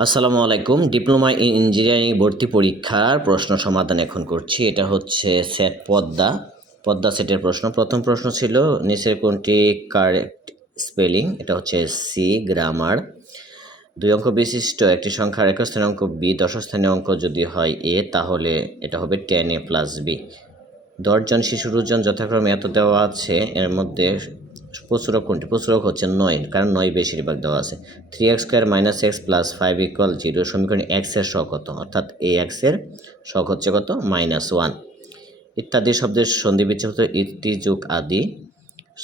আসসালামু আলাইকুম। Diploma in engineering ভর্তি পরীক্ষার প্রশ্ন সমাধান এখন করছি। এটা হচ্ছে সেট পদ্মা। পদ্মা সেটের প্রশ্ন। প্রথম প্রশ্ন ছিল, নিচের কোনটি কারেক্ট স্পেলিং? এটা হচ্ছে সি, গ্রামার। দুই অঙ্ক বিশিষ্ট, একটি সংখ্যার একক স্থানীয় অঙ্ক বি দশ স্থানীয় অঙ্ক যদি হয় এ, তাহলে এটা হবে টেন এ প্লাস বি। দশজন শিশুর ওজন যথাক্রমে এত দেওয়া আছে, এর মধ্যে প্রচুরক কোনটি? প্রচুরক হচ্ছে নয়, কারণ নয় বেশিরভাগ দেওয়া আছে। Three x square minus x plus five equal zero সমীকরণে এক্সের শখ কত? অর্থাৎ এ এক্সের শখ হচ্ছে কত? মাইনাস ওয়ান ইত্যাদি শব্দের সন্ধি বিচ্ছেদ ইতি যুগ আদি।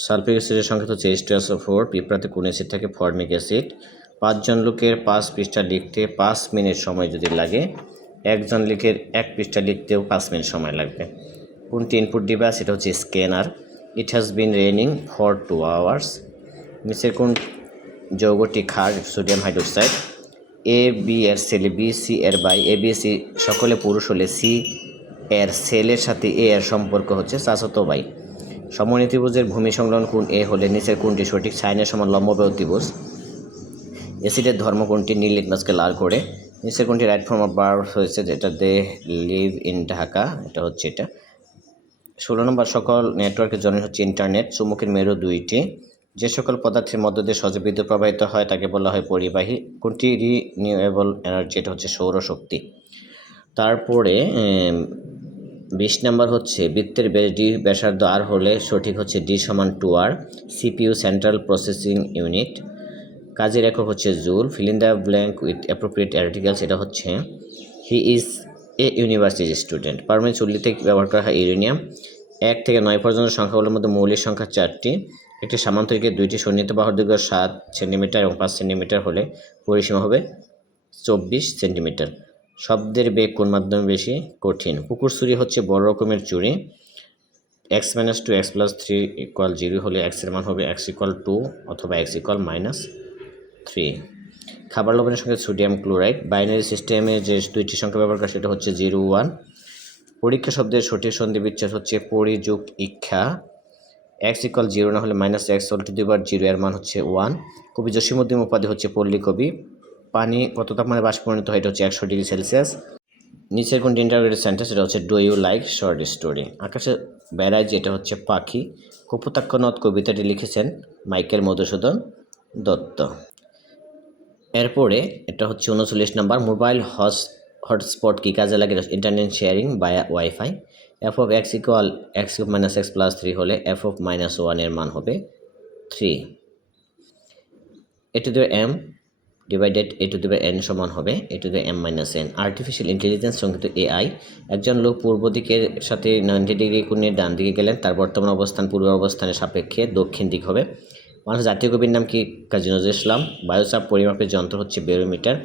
সালফিক অ্যাসিডের সংখ্যা হচ্ছে এইচ টু ফোর পিঁপড়াতে কোন অ্যাসিড থাকে? Formic acid. পাঁচজন লোকের পাঁচ পৃষ্ঠা লিখতে পাঁচ মিনিট সময় যদি লাগে, একজন লিখের এক পৃষ্ঠা লিখতেও পাঁচ মিনিট সময় লাগবে। কোনটি ইনপুট ডিভাইস এটা হচ্ছে scanner it has been raining for two hours নিচের কোন যৌগটি ক্ষার সোডিয়াম হাইড্রোক্সাইড এ বি এর ছেলে বি সি এর বাই এ বি সি সকলে পুরুষ হলে সি এর সেলের সাথে এ এর সম্পর্ক হচ্ছে চাচাতো বাই। সমনীতিভুজের ভূমি সংলগ্ন কোণ এ হলে নিচের কোনটি সঠিক সাইনের সমান লম্ব ত্রিভুজ। অ্যাসিডের ধর্ম কোনটি নীল লিটমাসকে লাল করে। নিচের কোনটি রাইট ফর্ম অফ বার্ব হয়েছে, যেটা দে লিভ ইন ঢাকা, এটা হচ্ছে এটা। ষোলো নম্বর সকল নেটওয়ার্কের জন্য হচ্ছে ইন্টারনেট চুম্বকের মেরু দুইটি। যে সকল পদার্থের মধ্য দিয়ে সহজে বিদ্যুৎ প্রবাহিত হয়, তাকে বলা হয় পরিবাহী। কোনটি? রিনিউয়েবল এনার্জি এটা হচ্ছে সৌরশক্তি। তারপরে বিশ নাম্বার হচ্ছে বৃত্তের ডি ব্যাসার্ধ আর হলে সঠিক হচ্ছে ডি সমান two R CPU central processing unit কাজের একক হচ্ছে joule. Fill the blank with appropriate articles এটা হচ্ছে he is a university student. Permanent চুল্লিতে ব্যবহার করা হয় ইউরেনিয়াম। এক থেকে নয় পর্যন্ত সংখ্যাগুলোর মধ্যে মৌলিক সংখ্যা চারটি। একটি সামান্তরিকের দুইটি সন্নিহিত বাহুর দৈর্ঘ্য সাত সেন্টিমিটার এবং পাঁচ সেন্টিমিটার হলে পরিসীমা হবে চব্বিশ সেন্টিমিটার। শব্দের বেগ কোন মাধ্যমে বেশি? কঠিন। পুকুর চুরি হচ্ছে বড় রকমের চুরি। X minus two x plus three equal zero হলে এক্সের মান হবে এক্স ইকুয়াল টু অথবা এক্স ইকুয়াল মাইনাস থ্রি খাবার লবণের সঙ্গে সোডিয়াম ক্লোরাইড। বাইনারি সিস্টেমে যে দুইটি সংখ্যা ব্যবহার করে সেটা হচ্ছে জিরো, ওয়ান। পরীক্ষা শব্দের সঠিক সন্ধি বিচ্ছেদ হচ্ছে পরিযুক্ত ইচ্ছা এক্স ইকুয়াল জিরো না হলে মাইনাস এক্স হল টু দিবার জিরো এর মান হচ্ছে ওয়ান। কবি জসিমুদ্দিন উপাধি হচ্ছে পল্লী কবি পানি কত তাপমানে বাষ্পরিণত হয় এটা হচ্ছে একশো ডিগ্রি সেলসিয়াস। নিচের কোনটি ইন্টারগ্রেটেড সেন্টেন্স এটা হচ্ছে do you like short story আকাশে বেড়ায় যেটা হচ্ছে পাখি। কপুতাক্ষ নদ কবিতাটি লিখেছেন মাইকেল মধুসূদন দত্ত। এরপরে এটা হচ্ছে উনচল্লিশ নাম্বার, মোবাইল হস, হটস্পট কী কাজে লাগে? Internet sharing by wifi F of x equal x minus x plus three হলে এফ অফ মাইনাস ওয়ানের মান হবে three A to the M divided A to the N সমান হবে A to the M minus N artificial intelligence সংক্ষিপ্ত AI একজন লোক পূর্ব দিকের সাথে নাইনটি ডিগ্রি কোণের ডান দিকে গেলেন, তার বর্তমান অবস্থান পূর্ব অবস্থানের সাপেক্ষে দক্ষিণ দিক হবে। মানুষ জাতীয় কবির নাম কি? কাজী নজরুল ইসলাম। বায়ুচাপ পরিমাপের যন্ত্র হচ্ছে বেরোমিটার।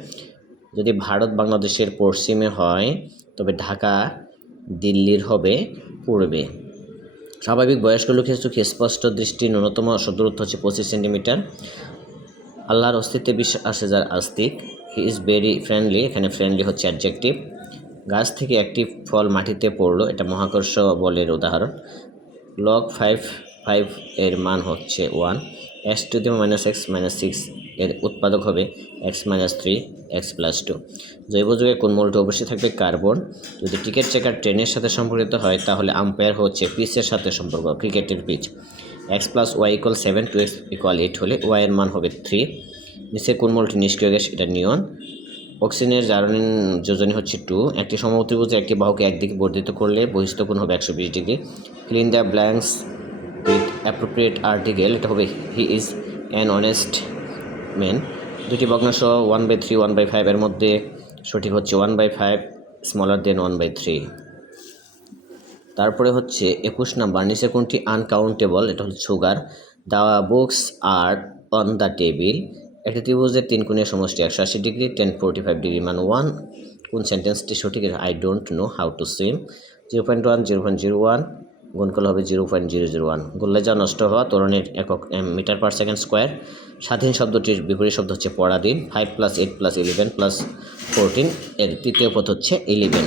যদি ভারত, বাংলাদেশের পশ্চিমে হয়, তবে ঢাকা দিল্লির হবে পূর্বে। স্বাভাবিক বয়স্ক লোকের চোখে স্পষ্ট দৃষ্টি ন্যূনতম দূরত্ব হচ্ছে পঁচিশ সেন্টিমিটার। আল্লাহর অস্তিত্বে বিশ্বাসে যার আস্তিক। হি ইজ ভেরি ফ্রেন্ডলি এখানে ফ্রেন্ডলি হচ্ছে অ্যাডজেক্টিভ গাছ থেকে একটি ফল মাটিতে পড়ল, এটা মহাকর্ষ বলের উদাহরণ। লগ ফাইভ ফাইভ এর মান হচ্ছে one x to the minus x minus six এর উৎপাদক হবে x minus three, x plus two. জৈব যুগে কোন মৌলটি অবশ্যই থাকবে? কার্বন। যদি টিকিট চেকার ট্রেনের সাথে সম্পর্কিত হয়, তাহলে আম্পায়ার হচ্ছে পিচের সাথে সম্পর্ক, ক্রিকেটের pitch. X plus y equal seven, two x equal eight হলে ওয়াইয়ের মান হবে থ্রি। নিচে কোন মৌলটি নিষ্ক্রিয় গ্যাস? এটা নিয়ন। অক্সিজেনের জারণীন যোজনী হচ্ছে টু। একটি সমত্রিভুজে একটি বাহুকে একদিকে বর্ধিত করলে বহিস্থ কোণ হবে একশো বিশ degree. Clean the blanks appropriate article এটা হবে he is an honest men দুটি ভগ্নাংশ one by three one by five এর মধ্যে সঠিক হচ্ছে one by five smaller than one by three তারপরে হচ্ছে একুশ নাম্বার নিচে কোনটি আনকাউন্টেবল এটা হচ্ছে sugar the books are on the table একটি ত্রিভুজের তিন কোণের সমষ্টি একশো আশি degree ten forty five degree মান ওয়ান কোন সেন্টেন্সটি সঠিক? I don't know how to swim zero point one zero point zero one গুণ করলে হবে zero point zero zero one. যা নষ্ট হওয়া তরণের একক মিটার পার সেকেন্ড স্কোয়ার। স্বাধীন শব্দটির বিপরীত শব্দ হচ্ছে পরাধীন। Five plus eight plus eleven plus fourteen. এর তৃতীয় পথ হচ্ছে ইলেভেন।